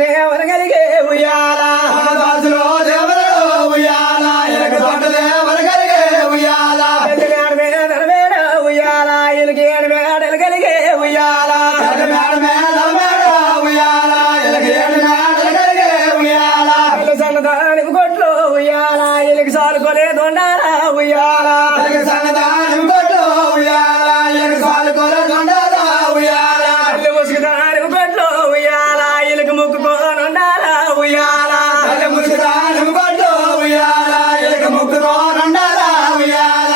దేవరగలిగే ఉయ్యాల దాసులో దేవరలో ఉయ్యాల ఎలక తోట దేవరగలిగే ఉయ్యాల వేడ ఉయ్యాల ఇలుగేడు వేడలు కలిగే ఉయ్యాల మేడ మేడ మేడ ఉయ్యాల ఎలక ఏడు మేడలు కలిగే ఉయ్యాల సన్నదాని కొట్లు ఉయ్యాల ఇలుగు సాలుకోలే దొండారా ఉయ్యాల ఎలక సన్నదానం కొట్టు ఉయ్యాల ఎలక సాలుకోల దొండాల ఉయ్యాల ముసుగుదాని కొట్లు ఉయ్యాల ఇలుగు ముక్కుకోనుండారా ఉయ్యాల ముసుగుదానం కొట్టు ఉయ్యాల ఎలక ముక్కుకోనుండాల ఉయ్యాల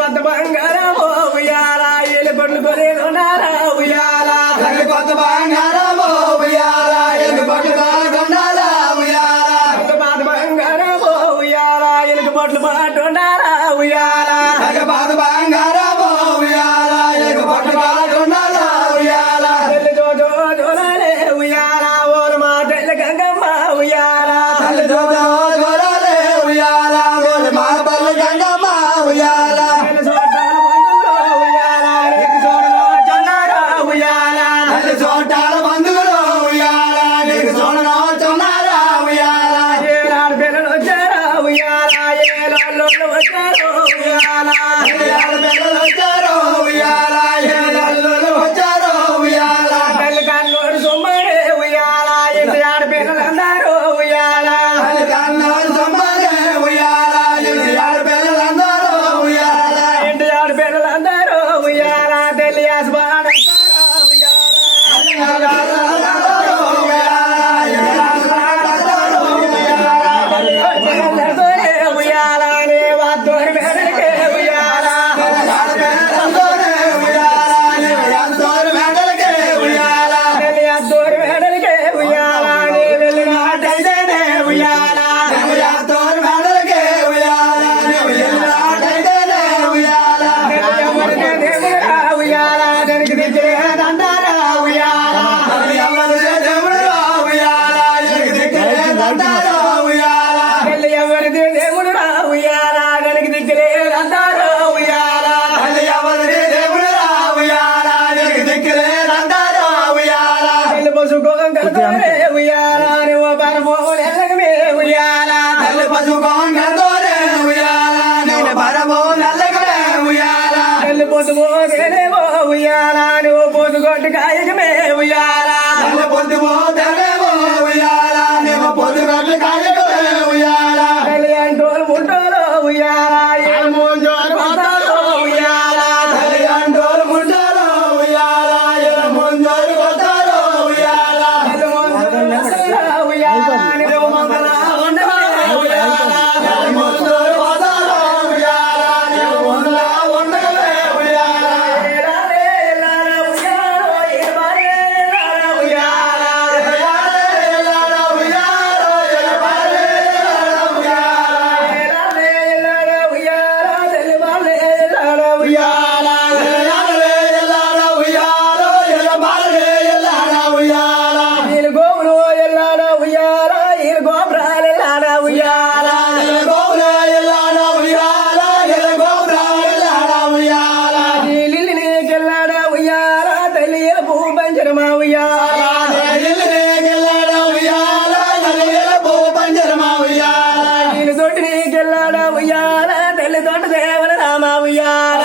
కొత్త బంగారం ఉయ్యాల ఇలు కొట్లు కొలే దొండారా ఉయ్యాల కొత్త బంగారము ఉయ్యాల ఎలక కొట్టుకోనుండాల ఉయ్యాల పాత బంగారం ఉయ్యాల ఇలుగు పొట్లు పాటుండారా ఉయ్యాల పాత బంగారము ఉయ్యాల ఎలక కొట్టుకోనుండాల ఉయ్యాల జోలే ఉయ్యాల ఓరు మా తెల్ల గంగమ్మ ఉయ్యాల తల్లి జోరాలే ఉయ్యాల ఓలి మా పల్లి గంగమ్మ ఉయ్యాల తల్లి చోటాల బంధువులు ఉయ్యాల నీకు చూడను చున్నారా ఉయ్యాల పిల్లలు వచ్చారా ఉయ్యాల ఏళ్ళు వచ్చారు ఉయ్యాల పిల్లలు వచ్చారు ఉయ్యాల ఏళ్ళు వచ్చారు ఉయ్యాల తల్లి కన్నోడు సొమ్మడే ఉయ్యాల ఇంటి ఆడపిల్లలందరూ ఉయ్యాల తల్లి కన్నోడు సొమ్మలే ఉయ్యాల ఇంటి ఆడపిల్లలందరూ ఉయ్యాల ఇంటి ఆడపిల్లలందరూ ఉయ్యాల తల్లి ఆస్వాడ ఉయ్యాల వద్దోరి మేడలకే ఉయ్యాల తల్లి అద్దోరి మేడలకే ఉయ్యాల వెళ్ళి నాటైతేనే ఉయ్యాల దేవుడా ఉయ్యాల దానికి దిగ్గలేదంటారా ఉయ్యాల తల్లి ఎవరిది దేవుడు రా ఉయ్యాల దానికి దిగ్గలేదంటారా ఉయ్యాల తల్లి పశుకోం కలతోనే ఉయ్యాల నువ్వు పరమోని ఎల్లగమే ఉయ్యాల తల్లి పొద్దు మోదేనేమో ఉయ్యాల నువ్వు పొద్దు కొట్టు కాయకమే ఉయ్యాల తల్లి అంటోలు ముట్టోలు ఉయ్యాల ఏడు మూజోలు కొట్టాలు ఉయ్యాల తల్లి ముందు ఉయ్యాల నువ్వు మంగళ ఉండవే ఉయ్యాల ఏలాలే ఎల్లాల ఉయ్యాలో ఏబాలే ఎల్లాల ఉయ్యాల ఏలాలే ఎల్లాల ఉయ్యాల తెల్లిబాలే ఎల్లాల ఉయ్యాల ఈలు గోవులు ఎల్లాల ఉయ్యాల ఈలు గోపురాలు ఎల్లాల ఉయ్యాల ఈలిల్లి నీకెల్లాడ ఉయ్యాల తల్లి ఎలుపు పంచరమా ఉయ్యాల ఈలు తోటి నీకెల్లాడ ఉయ్యాల తల్లి తోట దేవల రామ ఉయ్యాల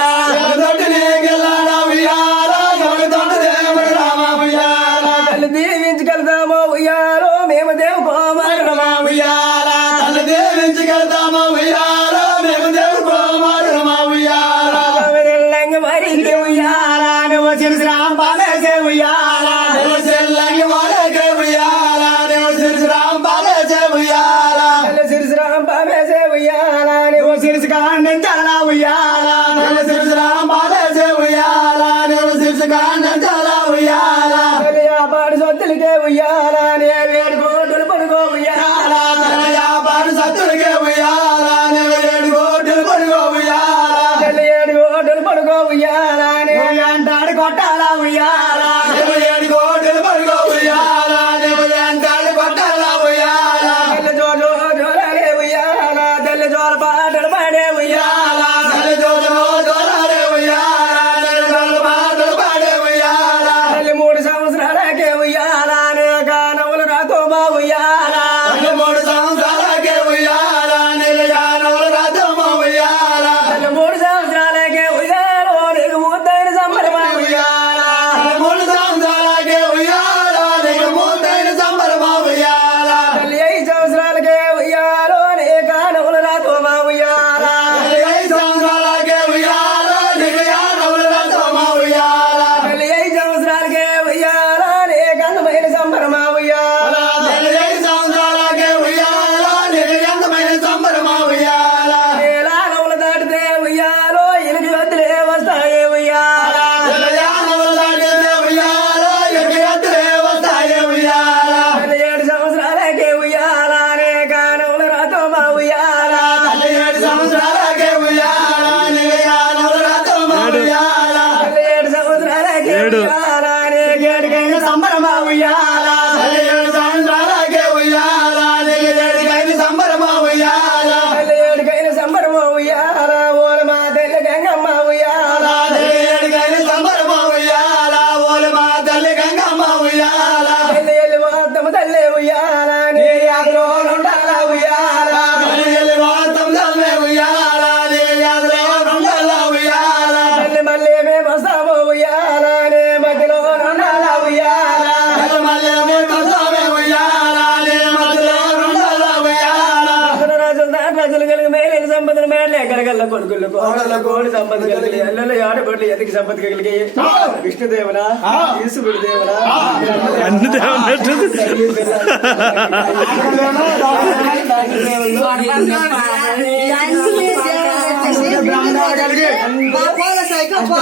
తల్లి దీవించగలుగుతామో ఉయ్యాలో మేము దేవు కోమారమా ఉయ్యాల తెల్లంగ మరింది ఉయ్యాల నువ్వు శిరశ్రాం పాలేసే ఉయ్యాల తల్లి శిరశ్రాం పాలేసే ఉయ్యాల నువ్వు శిరసి కాండించాల ఉయ్యాల తల్లి ఆ పాడు సొత్తులకే ఉయ్యాల నే వేడు కోటులు పడుకో ఉయ్యాల తల్లి ఏడు కోటులు పడుకో ఉయ్యాల నే అంటాడు కొట్టాల ఉయ్యాల తల్లి జోజో జోలే ఉయ్యాల తల్లి జోల పాటలు పాడే ఉయ్యాల తల్లి 3 సంవత్సరాలకే ఉయ్యాల నే గానవులు రాతో మా ఏడు గేడికైన సంబరమా ఉయ్యాల ఏడు సంవత్సరాలకే ఉయ్యాల నీకు ఏడుకైన సంబరమా ఉయ్యాల ఏడికైన సంబరమా ఉయ్యాల ఓల మా తల్లి గంగమ్మ ఉయ్యాల ఏడుకైన సంబరమా ఉయ్యాల ఓలు మా తల్లి గంగమ్మ ఉయ్యాల ఎల్లి వాద్దము తల్లి ఉయ్యాల నీ యాదలో ఉండాల ఉయ్యాల ఎల్లి వాతం తమ్మే ఉయ్యాల నీ యాదలో ఉండాల ఉయ్యాల తల్లి మళ్ళీ మేము వస్తాము ఉయ్యాల నీ మధ్యలో ఉండాల ఉయ్యాల మళ్ళీ మేము తమ్మే ఉయ్యాల నీ మధ్యలో ఉండాల ఉయ్యాల రాజులు కలిగి మేలేని సంపదలు మేడలే కరగల్ల కొడుకులు కోడల కోడి సంపద కలిగి అల్లలు ఆడబడులు ఎదికి సంపద కలిగి విష్ణుదేవునా ఈశ్వరుడు దేవునా అన్ని దేవుడు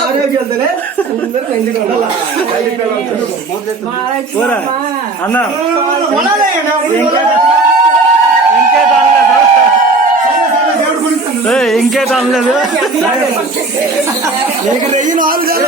ఆరోగ్యంతోనే అందరూ పెంచుకు ఉండాలి అన్న ఇంకేట అనలేదు నీకు 4 సార్లు